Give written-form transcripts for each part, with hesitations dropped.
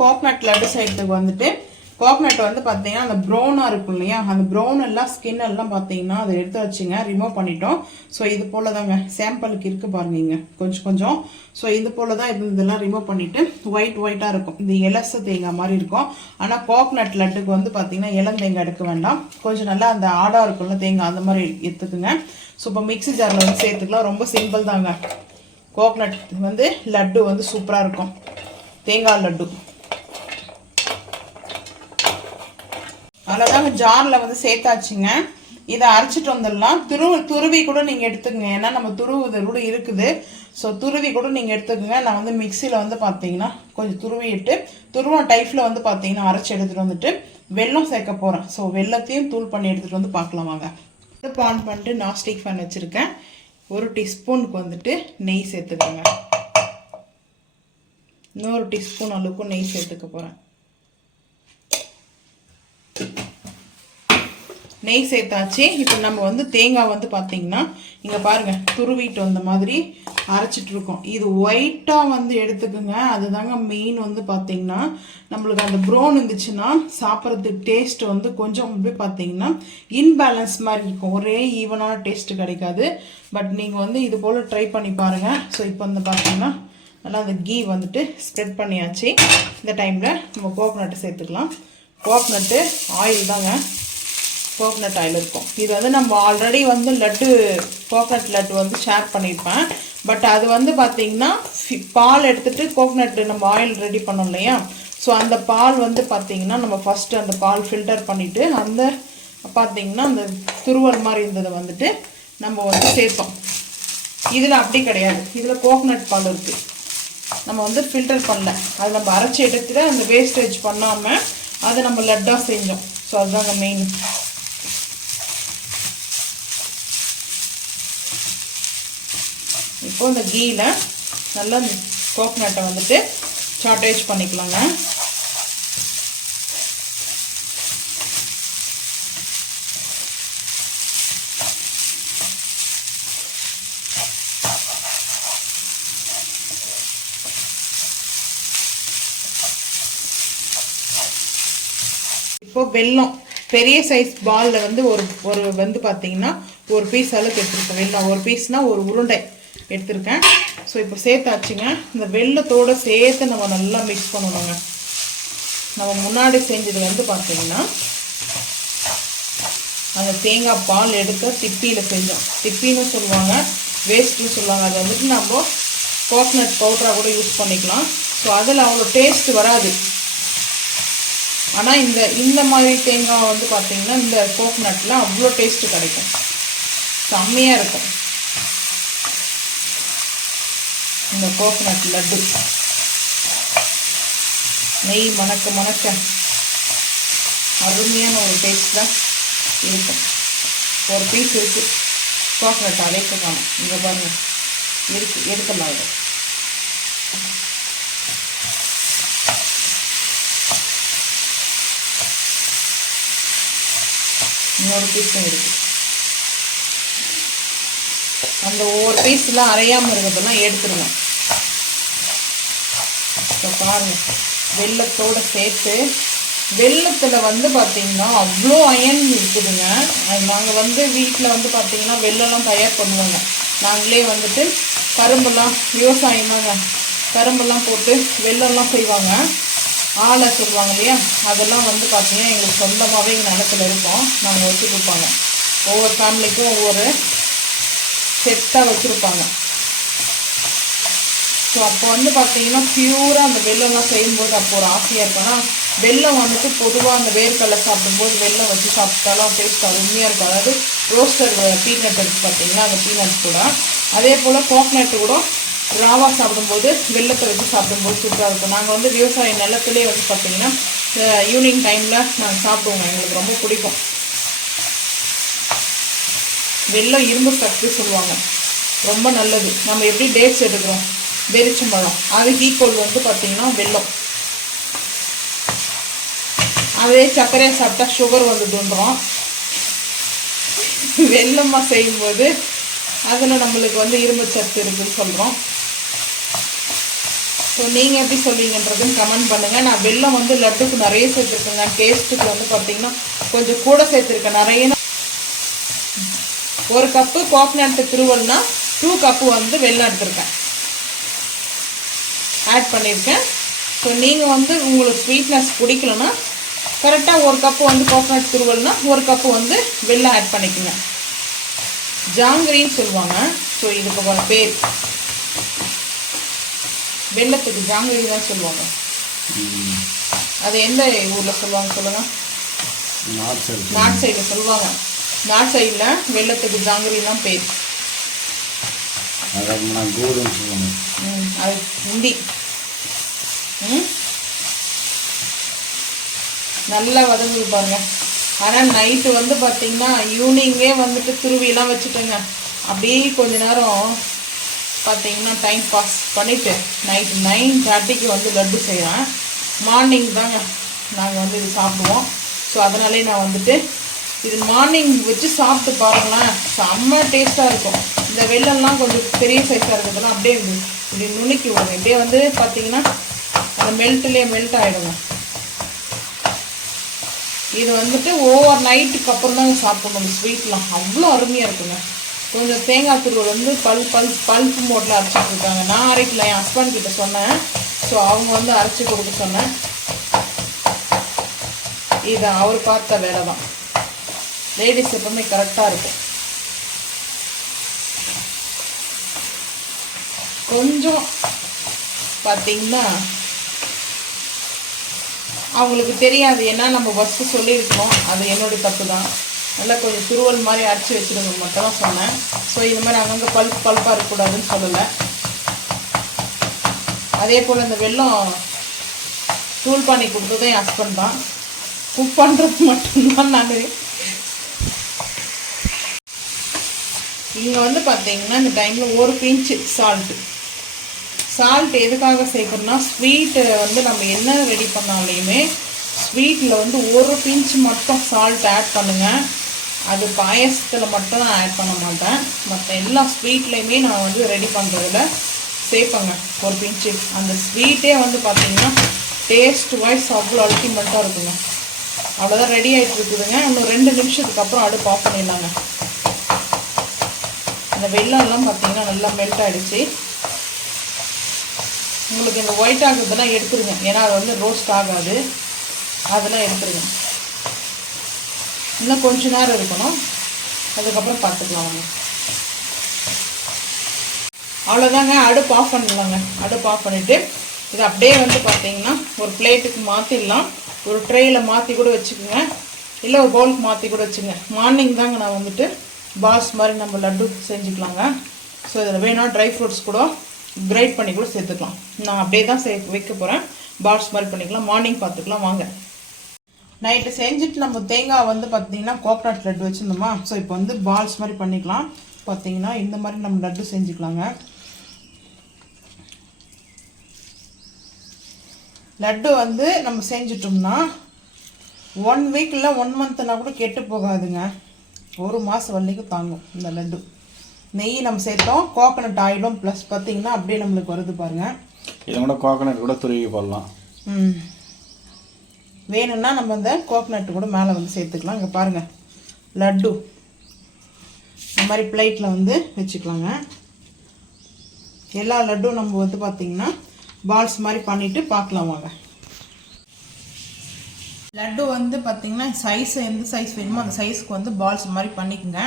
Coconut laddu செய்யறதுக்கு வந்துட்டு coconut வந்து பார்த்தீங்கன்னா அந்த ப்ரௌனாக இருக்கும் இல்லையா, அந்த ப்ரௌன் எல்லாம் ஸ்கின் எல்லாம் பார்த்தீங்கன்னா அதை எடுத்து வச்சுங்க, ரிமூவ் பண்ணிட்டோம். ஸோ இது போல் தாங்க சாம்பிளுக்கு இருக்குது பாருங்க கொஞ்சம் கொஞ்சம். ஸோ இது போல் தான் இதெல்லாம் ரிமூவ் பண்ணிவிட்டு ஒயிட்டாக இருக்கும். இது இலச தேங்காய் மாதிரி இருக்கும். ஆனால் கோகனட் லட்டுக்கு வந்து பார்த்தீங்கன்னா இளம் தேங்காய் எடுக்க வேண்டாம், கொஞ்சம் நல்லா அந்த ஆடாக இருக்கும்ல தேங்காய் அந்த மாதிரி எடுத்துக்குங்க. ஸோ இப்போ மிக்ஸி ஜாரில் வந்து சேர்த்துக்கலாம். ரொம்ப சிம்பிள் தாங்க. கோகனட் வந்து லட்டு வந்து சூப்பராக இருக்கும், தேங்காய் லட்டு. அவ்வளோதாங்க, ஜாரில் வந்து சேர்த்தாச்சுங்க. இதை அரைச்சிட்டு வந்துடலாம். துருவி கூட நீங்கள் எடுத்துக்கங்க, ஏன்னா நம்ம துருவுது கூட இருக்குது. ஸோ துருவி கூட நீங்கள் எடுத்துக்கோங்க. நான் வந்து மிக்சியில் வந்து பார்த்தீங்கன்னா கொஞ்சம் துருவிட்டு துருவம் டைப்பில் வந்து பார்த்தீங்கன்னா அரைச்சி எடுத்துகிட்டு வந்துட்டு வெல்லம் சேர்க்க போகிறேன். ஸோ வெல்லத்தையும் தூள் பண்ணி எடுத்துகிட்டு வந்து பார்க்கலாம் வாங்க. அடுப்பு ஆன் பண்ணிட்டு நான்ஸ்டிக் ஃபேன் வச்சுருக்கேன். 1 டீஸ்பூனுக்கு வந்துட்டு நெய் சேர்த்துக்கோங்க. இன்னொரு டீஸ்பூன் அளவுக்கு நெய் சேர்த்துக்க போகிறேன். நெய் சேர்த்தாச்சு. இப்போ நம்ம வந்து தேங்காய் வந்து பார்த்தீங்கன்னா இங்கே பாருங்கள் துருவிட்டு வந்த மாதிரி அரைச்சிட்டு இருக்கோம். இது ஒயிட்டாக வந்து எடுத்துக்கோங்க, அதுதாங்க மெயின். வந்து பார்த்தீங்கன்னா நம்மளுக்கு அந்த ப்ரௌன் இருந்துச்சுன்னா சாப்பிட்றதுக்கு டேஸ்ட் வந்து கொஞ்சம் போய் பார்த்தீங்கன்னா இன்பேலன்ஸ் மாதிரி இருக்கும், ஒரே ஈவனான டேஸ்ட்டு கிடைக்காது. பட் நீங்கள் வந்து இது போல் ட்ரை பண்ணி பாருங்கள். ஸோ இப்போ வந்து பார்த்தீங்கன்னா நல்லா அந்த கீ வந்துட்டு ஸ்ப்ரெட் பண்ணியாச்சு. இந்த டைமில் நம்ம கோகனட்டை சேர்த்துக்கலாம். கோகனட்டு ஆயில் தாங்க, கோகனட் ஆயில் இருக்கும். இது வந்து நம்ம ஆல்ரெடி வந்து லட்டு கோகனட் லட்டு வந்து ஷேர் பண்ணியிருப்பேன். பட் அது வந்து பார்த்திங்கன்னா பால் எடுத்துகிட்டு கோகனட் நம்ம ஆயில் ரெடி பண்ணோம் இல்லையா, ஸோ அந்த பால் வந்து பார்த்திங்கன்னா நம்ம ஃபஸ்ட்டு அந்த பால் ஃபில்டர் பண்ணிவிட்டு அந்த பார்த்திங்கன்னா அந்த துருவல் மாதிரி இருந்ததை வந்துட்டு நம்ம வந்து சேர்த்தோம். இதில் அப்படி கிடையாது, இதில் கோகனட் பால் இருக்குது, நம்ம வந்து ஃபில்டர் பண்ணல. அது நம்ம அரைச்சி எடுத்துட்டு அந்த வேஸ்டேஜ் பண்ணாமல் அதை நம்ம லட்டாக செஞ்சோம். ஸோ அதுதாங்க மெயின். இப்போ இந்த கீயில் நல்லா இந்த கோகனட்டை வந்துட்டு சாட்டேஜ் பண்ணிக்கலாங்க. இப்போ வெல்லம் பெரிய சைஸ் பாலில் வந்து ஒரு வந்து பார்த்தீங்கன்னா ஒரு பீஸ் அளவுக்கு எடுத்துருக்கேன். வெல்லம் ஒரு பீஸ்னால் ஒரு உருண்டை எடுத்துருக்கேன். ஸோ இப்போ சேர்த்தாச்சுங்க. இந்த வெல்லத்தோடு சேர்த்து நம்ம நல்லா மிக்ஸ் பண்ணணுங்க. நம்ம முன்னாடி செஞ்சது வந்து பார்த்தீங்கன்னா அந்த தேங்காய் பால் எடுத்து திப்பியில் செஞ்சோம். திப்பின்னு சொல்லுவாங்க, வேஸ்ட்டுன்னு சொல்லுவாங்க. அதை வந்துட்டு நம்ம கோகனட் பவுடராக கூட யூஸ் பண்ணிக்கலாம். ஸோ அதில் அவ்வளோ டேஸ்ட் வராது. ஆனால் இந்த மாதிரி தேங்காய் வந்து பார்த்திங்கன்னா இந்த கோகனட்டில் அவ்வளோ டேஸ்ட்டு கிடைக்கும், செம்மையாக இருக்கும். இந்த கோகனட் லட்டு நெய் மணக்க மணக்க அருமையான ஒரு டேஸ்ட்டில் இருக்கும். ஒரு பீஸ் இருக்குது கோகனட் அடைக்க காணும், இங்கே பாருங்கள் இருக்குது, எடுக்கலாம். இது இன்னொரு பீஸும் இருக்குது. அந்த ஒவ்வொரு பீஸ்லாம் அரையாமல் இருக்கிறதெல்லாம் எடுத்துருவோம். இப்போ பாருங்கள் வெல்லத்தோடு சேர்த்து, வெல்லத்தில் வந்து பார்த்திங்கன்னா அவ்வளோ அயன் இருக்குதுங்க. நாங்கள் வந்து வீட்டில் வந்து பார்த்திங்கன்னா வெல்லம்லாம் தயார் பண்ணுவாங்க. நாங்களே வந்துட்டு கரும்பெல்லாம் விவசாயம் தாங்க, கரும்பெல்லாம் போட்டு வெல்லம்லாம் செய்வாங்க. ஆளை சொல்லுவாங்க இல்லையா, அதெல்லாம் வந்து பார்த்திங்கன்னா எங்களுக்கு சொந்தமாகவே எங்கள் நிலத்தில் இருக்கும். நாங்கள் வச்சு கொடுப்பாங்க. ஒவ்வொரு ஃபேமிலிக்கும் ஒவ்வொரு செட்டாக வச்சுருப்பாங்க. ஸோ அப்போ வந்து பார்த்திங்கன்னா பியூராக அந்த வெல்லம்லாம் செய்யும்போது அப்போ ஒரு ஆசையாக இருக்குன்னா, வெல்லம் வந்துட்டு பொதுவாக அந்த வேர்க்கடலை சாப்பிடும்போது வெல்லம் வச்சு சாப்பிட்டாலும் டேஸ்ட் அருமையாக இருக்கும். அதாவது ரோஸ்டர் பீனட் இருக்குது பார்த்திங்கன்னா, அந்த பீனட் கூட. அதே போல் கோகனட்டு கூட ராவா சாப்பிடும்போது வெல்லத்தை வச்சு சாப்பிடும்போது சூப்பராக இருக்கும். நாங்கள் வந்து விவசாய நிலத்துலேயே வந்து பார்த்திங்கன்னா ஈவினிங் டைமில் நாங்கள் சாப்பிடுவோங்க, எங்களுக்கு ரொம்ப பிடிக்கும். வெல்லம் இரும்பு சத்து சொல்லுவாங்க, ரொம்ப நல்லது. நம்ம எப்படி டேட்ஸ் எடுக்கிறோம், பேரிச்சம்பழம், அதுக்கு ஈக்குவல் வந்து பார்த்திங்கன்னா வெல்லம். அதே சர்க்கரையை சாப்பிட்டா சுகர் வந்து தோன்றும். வெல்லமாக செய்யும்போது அதில் நம்மளுக்கு வந்து இரும்பு சத்து இருக்குதுன்னு சொல்கிறோம். ஸோ நீங்கள் எப்படி சொல்லுவீங்கன்றதுன்னு கமெண்ட் பண்ணுங்கள். நான் வெல்லம் வந்து லட்டுக்கு நிறைய சேர்த்துருக்கேங்க. டேஸ்ட்டுக்கு வந்து பார்த்திங்கன்னா கொஞ்சம் கூட சேர்த்துருக்கேன் நிறைய. 1 கப்பு கோகனட் துருவல்னா 2 கப்பு வந்து வெல்லம் எடுத்திருக்கேன், ஆட் பண்ணியிருக்கேன். ஸோ நீங்கள் வந்து உங்களுக்கு ஸ்வீட்னஸ் பிடிக்கலன்னா கரெக்டாக 1 கப்பு வந்து கோகனட் துருவல்னா 1 கப்பு வந்து வெல்லம் ஆட் பண்ணிக்கோங்க. ஜாங்கிரின்னு சொல்லுவாங்க. ஸோ இதுக்கு பேர் வெல்லத்துக்கு ஜாங்கிரி தான் சொல்லுவாங்க. அது எந்த ஊரில் சொல்லுவாங்க சொல்லுங்கள்? நார்த் சைடில் சொல்லுவாங்க. நார்த் சைடில் வெல்லத்துக்கு ஜாங்கிரி தான் பேர். அது ஹிந்தி. நல்லா வதங்குது பாருங்க. ஆனால் நைட்டு வந்து பார்த்திங்கன்னா ஈவினிங்கே வந்துட்டு துருவிலாம் வச்சுட்டேங்க. அப்படியே கொஞ்ச நேரம் பார்த்திங்கன்னா டைம் பாஸ் பண்ணிவிட்டு நைட்டு 9:30க்கு வந்து லட்டு செய்கிறேன். மார்னிங் தாங்க நாங்கள் வந்து இது சாப்பிடுவோம். ஸோ அதனாலே நான் வந்துட்டு இது மார்னிங் வச்சு சாப்பிட்டு பாருங்களேன், செம்ம டேஸ்ட்டாக இருக்கும். இந்த வெல்லம்லாம் கொஞ்சம் பெரிய சைஸாக இருக்கிறதுலாம் அப்படியே இப்படி நுணுக்கி விடுங்க. இப்படியே வந்து பார்த்திங்கன்னா அந்த மெல்ட்லேயே மெல்ட் ஆகிடுங்க. இது வந்துட்டு ஓவர் நைட்டுக்கு அப்புறம் தாங்க சாப்பிடணும். ஸ்வீட்லாம் அவ்வளோ அருமையாக இருக்குங்க. கொஞ்சம் தேங்காய் துருவல் வந்து பல்ப்பு மோட்டில் அரைச்சிட்டு இருக்காங்க. நான் அரைக்கல, என் ஹஸ்பண்ட் கிட்ட சொன்னேன். ஸோ அவங்க வந்து அரைச்சி கொடுக்க சொன்னேன். இது அவர் பார்த்த வேலை தான். லேடிஸ் எப்பவுமே கரெக்டாக இருக்கும். கொஞ்சம் பார்த்திங்கன்னா அவங்களுக்கு தெரியாது, ஏன்னா நம்ம ஃபஸ்ட்டு சொல்லியிருக்கணும். அது என்னுடைய தப்பு தான். நல்லா கொஞ்சம் துருவல் மாதிரி அரைச்சி வச்சுருங்க மட்டும் தான் சொன்னேன். ஸோ இது மாதிரி அங்கங்கே பல்ப்பாக இருக்கக்கூடாதுன்னு சொல்லலை. அதே போல் இந்த வெல்லம் தூள் பண்ணி கொடுத்ததும் என் ஹஸ்பண்ட் தான். குக் பண்ணுறது மட்டும்தான் நான். இங்கே வந்து பார்த்தீங்கன்னா இந்த டைமில் 1 பிஞ்சு சால்ட் எதுக்காக சேர்க்கணும்னா, ஸ்வீட்டு வந்து நம்ம என்ன ரெடி பண்ணாலையுமே ஸ்வீட்டில் வந்து 1 பிஞ்சு மட்டும் சால்ட் ஆட் பண்ணுங்கள். அது பாயசத்தில் மட்டும் நான் ஆட் பண்ண மாட்டேன், மற்ற எல்லா ஸ்வீட்லேயுமே நான் வந்து ரெடி பண்ணுறதுல சேர்ப்பேங்க 1 பிஞ்சு. அந்த ஸ்வீட்டே வந்து பார்த்திங்கன்னா டேஸ்ட் வைஸ் அவ்வளோ அல்டிமேட்டாக இருக்குங்க. அவ்வளோதான், ரெடி ஆகிட்டு இருக்குதுங்க. இன்னும் 2 நிமிஷத்துக்கு அப்புறம் அடுப்பு ஆஃப் பண்ணிடலாங்க. இந்த வெல்லம்லாம் பார்த்திங்கன்னா நல்லா மெல்ட் ஆகிடுச்சு. உங்களுக்கு இந்த ஒயிட் ஆகுறதுலாம் எடுத்துருங்க, ஏன்னா அது வந்து ரோஸ்ட் ஆகாது. அதெல்லாம் எடுத்துருங்க. இன்னும் கொஞ்ச நேரம் இருக்கணும், அதுக்கப்புறம் பார்த்துக்கலாம் வாங்க. அவ்வளோதாங்க, அடுப்பு ஆஃப் பண்ணிடலாங்க. அடுப்பு ஆஃப் பண்ணிவிட்டு இது அப்படியே வந்து பார்த்திங்கன்னா ஒரு பிளேட்டுக்கு மாற்றிடலாம். ஒரு ட்ரேயில் மாற்றி கூட வச்சுக்கோங்க, இல்லை ஒரு பவுலுக்கு மாற்றி கூட வச்சுங்க. மார்னிங் தாங்க நான் வந்துட்டு பால்ஸ் மாதிரி நம்ம லட்டு செஞ்சுக்கலாங்க. ஸோ இதில் வேணால் ட்ரை ஃப்ரூட்ஸ் கூட கிரைண்ட் பண்ணி கூட சேர்த்துக்கலாம். நான் அப்படியே தான் வைக்க போகிறேன். பால்ஸ் மாதிரி பண்ணிக்கலாம், மார்னிங் பார்த்துக்கலாம் வாங்க. நைட்டு செஞ்சுட்டு நம்ம தேங்காய் வந்து பார்த்திங்கன்னா கோகனட் லட்டு வச்சுருந்தோமா. ஸோ இப்போ வந்து பால்ஸ் மாதிரி பண்ணிக்கலாம். பார்த்திங்கன்னா இந்த மாதிரி நம்ம லட்டு செஞ்சுக்கலாங்க. லட்டு வந்து நம்ம செஞ்சிட்டோம்னா 1 வீக் இல்லை 1 மந்த்னா கூட கெட்டு போகாதுங்க. 1 மாதம் வரைக்கும் தாங்கும் இந்த லட்டு. நெய் நம்ம சேர்த்தோம், கோகனட் ஆயிலும் ப்ளஸ் பார்த்திங்கன்னா அப்படியே நம்மளுக்கு வருது பாருங்கள். இதை கூட கோகனட் கூட துருவி போடலாம். வேணும்னா நம்ம இந்த கோகனட் கூட மேலே வந்து சேர்த்துக்கலாம். இங்கே பாருங்கள், லட்டு இந்த மாதிரி பிளேட்டில் வந்து வச்சுக்கலாங்க. எல்லா லட்டும் நம்ம வந்து பார்த்திங்கன்னா பால்ஸ் மாதிரி பண்ணிவிட்டு பார்க்கலாம் வாங்க. லட்டு வந்து பார்த்திங்கன்னா சைஸ் எந்த சைஸ் வேணுமோ அந்த சைஸ்க்கு வந்து பால்ஸ் மாதிரி பண்ணிக்கோங்க.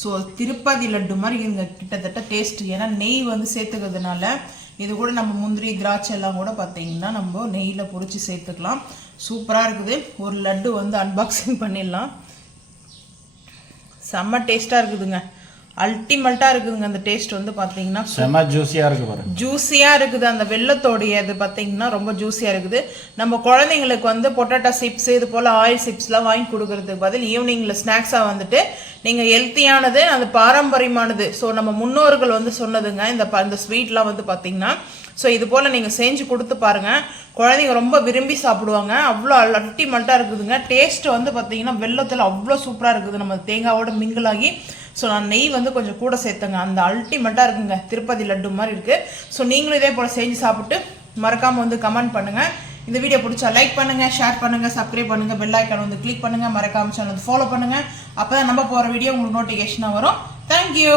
ஸோ திருப்பதி லட்டு மாதிரி இங்கே கிட்டத்தட்ட டேஸ்ட், ஏன்னா நெய் வந்து சேர்த்துக்கிறதுனால இது கூட நம்ம முந்திரி திராட்சை எல்லாம் கூட பார்த்திங்கன்னா நம்ம நெய்யில் பொரிச்சு சேர்த்துக்கலாம். சூப்பராக இருக்குது. ஒரு லட்டு வந்து அன்பாக்சிங் பண்ணிடலாம். செம்ம டேஸ்ட்டாக இருக்குதுங்க, அல்டிமேட்டாக இருக்குதுங்க. அந்த டேஸ்ட் வந்து பார்த்தீங்கன்னா செம்ம ஜூஸியாக இருக்குது பாருங்க. ஜூஸியாக இருக்குது. அந்த வெள்ளத்தோடைய இது பார்த்தீங்கன்னா ரொம்ப ஜூஸியாக இருக்குது. நம்ம குழந்தைங்களுக்கு வந்து பொட்டேட்டோ சிப்ஸ் இது போல் ஆயில் சிப்ஸ்லாம் வாங்கி கொடுக்கறதுக்கு பதில் ஈவினிங்கில் ஸ்நாக்ஸாக வந்துட்டு நீங்கள் ஹெல்த்தியானது, அந்த பாரம்பரியமானது, ஸோ நம்ம முன்னோர்கள் வந்து சொன்னதுங்க இந்த ஸ்வீட்லாம் வந்து பார்த்தீங்கன்னா. ஸோ இது போல் நீங்கள் செஞ்சு கொடுத்து பாருங்கள், குழந்தைங்க ரொம்ப விரும்பி சாப்பிடுவாங்க. அவ்வளோ அல்டிமேட்டாக இருக்குதுங்க. டேஸ்ட்டு வந்து பார்த்தீங்கன்னா வெள்ளத்தில் அவ்வளோ சூப்பராக இருக்குது, நம்ம தேங்காவோட மிங்கிளாகி. ஸோ நான் நெய் வந்து கொஞ்சம் கூட சேர்த்தேங்க, அந்த அல்டிமேட்டாக இருக்குங்க. திருப்பதி லட்டு மாதிரி இருக்குது. ஸோ நீங்களும் இதே போல் செஞ்சு சாப்பிட்டு மறக்காமல் வந்து கமெண்ட் பண்ணுங்கள். இந்த வீடியோ பிடிச்சா லைக் பண்ணுங்கள், ஷேர் பண்ணுங்கள், சப்ஸ்கிரைப் பண்ணுங்கள், பெல் ஐக்கான் வந்து கிளிக் பண்ணுங்கள், மறக்காமல் சேனல் ஃபாலோ பண்ணுங்கள். அப்போ தான் நம்ம போகிற வீடியோ உங்களுக்கு நோட்டிஃபிகேஷனாக வரும். தேங்க்யூ.